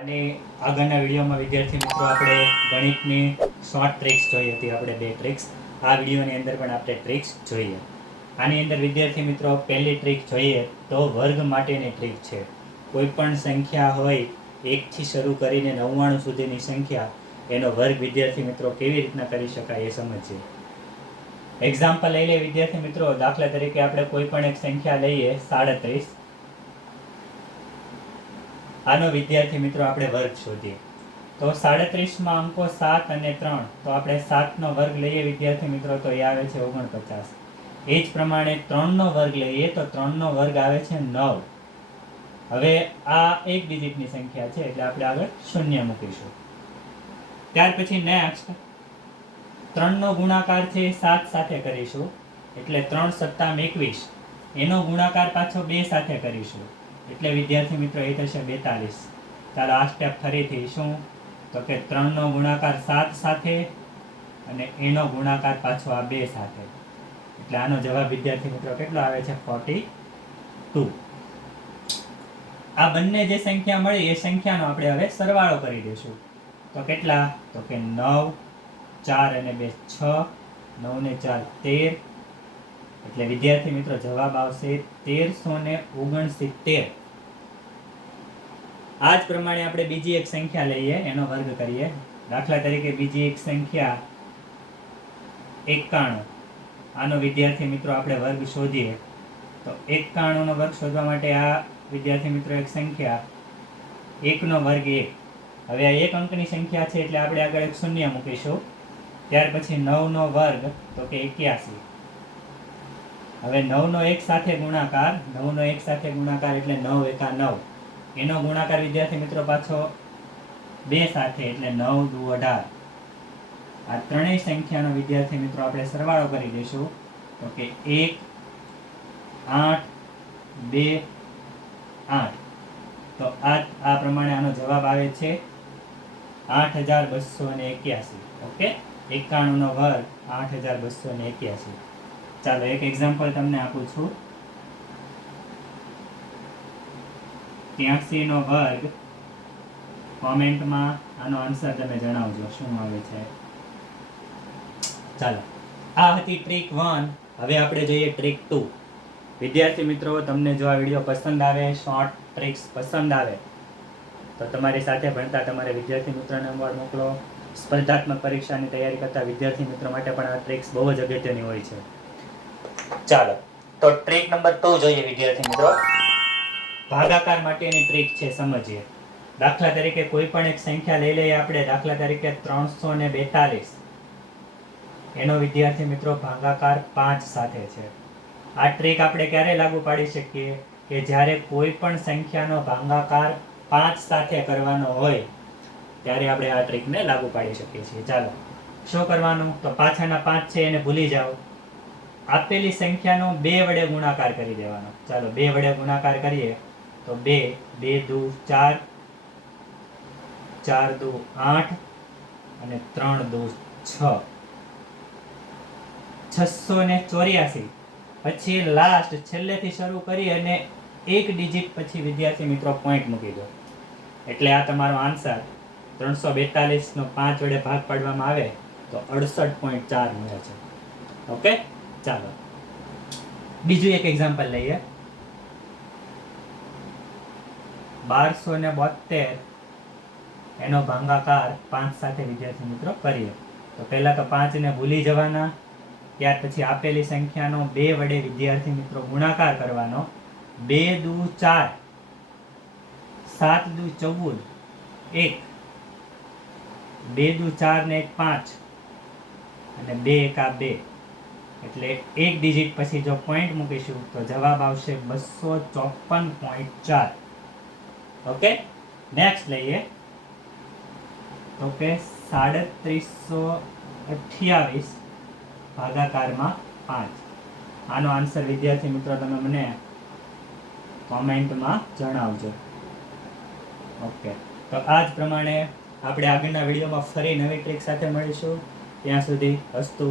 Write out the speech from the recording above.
અને આગળના વિડીયોમાં વિદ્યાર્થી મિત્રો આપણે ગણિતની શોર્ટ ટ્રિક્સ જોઈ હતી, આપણે 2 ટ્રિક્સ. આ વિડીયોની અંદર પણ આપણે ટ્રિક્સ જોઈએ. આની અંદર વિદ્યાર્થી મિત્રો પહેલી ટ્રિક જોઈએ તો વર્ગ માટેની ટ્રિક છે. કોઈ પણ સંખ્યા હોય 1 થી શરૂ કરીને 99 સુધીની સંખ્યા, એનો વર્ગ વિદ્યાર્થી મિત્રો કેવી રીતના કરી શકાય એ સમજીએ. એક્ઝામ્પલ લઈ લે વિદ્યાર્થી મિત્રો. દાખલા તરીકે આપણે કોઈ પણ એક સંખ્યા લઈએ 37. આનો વિદ્યાર્થી મિત્રો આપણે વર્ગ શોધીએ તો 37 માં અંકો 7 અને 3, તો આપણે 7 નો વર્ગ લઈએ વિદ્યાર્થી મિત્રો તો એ આવે છે 49. એ જ પ્રમાણે 3 નો વર્ગ લઈએ તો 3 નો વર્ગ આવે છે 9. હવે આ એક ડિજિટની સંખ્યા છે એટલે આપણે આગળ 0 મૂકીશું. ત્યાર પછી નેક્સ્ટ 3 નો ગુણાકાર છે 7 સાથે કરીશું એટલે 3 સત્તા 21. એનો ગુણાકાર પાછો 2 સાથે કરીશું એટલે વિદ્યાર્થી મિત્રો એ થશે 42. ચાલો આ સ્ટેપ ફરીથી શું તો કે 3 નો ગુણાકાર 7 સાથે અને એનો ગુણાકાર પાછો આ 2 સાથે, એટલે આનો જવાબ વિદ્યાર્થી મિત્રો કેટલો આવે છે 42. આ બંને જે સંખ્યા મળી એ સંખ્યાનો આપણે હવે સરવાળો કરી દઈશું. તો કેટલા તો કે 9, 4 અને 2 6, 9 ને 4 13, એટલે વિદ્યાર્થી મિત્રો જવાબ આવશે 1369. આ જ પ્રમાણે આપણે બીજી એક સંખ્યા લઈએ, એનો વર્ગ કરીએ. દાખલા તરીકે બીજી એક સંખ્યા 91. આનો વિદ્યાર્થી મિત્રો આપણે વર્ગ શોધીએ તો 91 નો વર્ગ શોધવા માટે આ વિદ્યાર્થી મિત્રો એક સંખ્યા 1 નો વર્ગ 1. હવે આ એક અંકની સંખ્યા છે એટલે આપણે આગળ એક શૂન્ય મૂકીશું. ત્યાર પછી 9 નો વર્ગ તો કે 81. હવે 9 નો 1 સાથે ગુણાકાર, 9 નો 1 સાથે ગુણાકાર એટલે 9 એકા 9. એનો ગુણાકાર વિદ્યાર્થી મિત્રો પાછો 2 સાથે એટલે 9 દુ 18. આ ત્રણેય સંખ્યાનો વિદ્યાર્થી મિત્રો આપણે સરવાળો કરી દઈશું તો કે 1, 8, 2, 8. તો આ પ્રમાણે આનો જવાબ આવે છે 8281. ઓકે, 91 નો વર્ગ 8281. ચાલો એક એક્ઝામ્પલ તમને આપું છું. 83 નો વર્ગ. કોમેન્ટમાં આનો આન્સર તમે જણાવજો શું આવે છે. ચાલો આ હતી ટ્રીક 1. હવે આપણે જોઈએ ટ્રીક 2. વિદ્યાર્થી મિત્રો તમને જો આ વિડીયો પસંદ આવે, શોર્ટ ટ્રિક્સ પસંદ આવે તો તમારી સાથે ભણતા તમારે વિદ્યાર્થી મિત્રોને નંબર મોકલો. સ્પર્ધાત્મક પરીક્ષાની તૈયારી કરતા વિદ્યાર્થી મિત્રો માટે પણ આ ટ્રિક્સ બહુ જ અગત્યની હોય છે. ચાલો તો ટ્રીક નંબર 2 જોઈએ વિદ્યાર્થી મિત્રો. ભાગાકાર માટેની ટ્રીક છે, સમજીએ. દાખલા તરીકે કોઈ પણ એક સંખ્યા લઈ લઈએ આપણે. દાખલા તરીકે 342. એનો વિદ્યાર્થી મિત્રો ભાગાકાર 5 સાથે છે. આ ટ્રીક આપણે ક્યારે લાગુ પાડી શકીએ કે જ્યારે કોઈ પણ સંખ્યાનો ભાગાકાર 5 સાથે કરવાનો હોય ત્યારે આપણે આ ટ્રીકને લાગુ પાડી શકીએ છીએ. ચાલો શું કરવાનું તો પાછળના 5 છે એને ભૂલી જાઓ. આપેલી સંખ્યાનો 2 વડે ગુણાકાર કરી દેવાનો. ચાલો 2 વડે ગુણાકાર કરીએ તો 2, 2 દુ 4, 4 દુ 8 અને 3 દુ 6. 684. પછી લાસ્ટ છેલ્લેથી શરૂ કરી અને એક ડિજિટ પછી વિદ્યાર્થી મિત્રો પોઈન્ટ મૂકી દો એટલે આ તમારો આન્સર 342 નો 5 વડે ભાગ પાડવામાં આવે તો 68.4 મળે છે. ઓકે, ચાલો બીજું એક એક્ઝામ્પલ લઈએ. 1272. એનો ભાગાકાર 5 સાથે વિદ્યાર્થી મિત્રો કરીએ તો પહેલા તો 5 ને ભૂલી જવાના. ત્યાર પછી આપેલી સંખ્યાનો 2 વડે વિદ્યાર્થી મિત્રો ગુણાકાર કરવાનો. 2 દુ 4, 7 દુ 14, 1, 2 દુ 4 ને 1 5 અને 2 એકા 2, એટલે એક ડિજિટ પછી જો પોઈન્ટ મૂકીશું તો જવાબ આવશે 254.4. ઓકે, નેક્સ્ટ લઈએ તો કે 3728 ભાગાકારમાં 5. આનો આન્સર વિદ્યાર્થી મિત્રો તમે મને કોમેન્ટમાં જણાવજો. ઓકે, તો આ જ પ્રમાણે આપણે આગળના વિડીયોમાં ફરી નવી ટ્રીક સાથે મળીશું. ત્યાં સુધી અસ્તુ.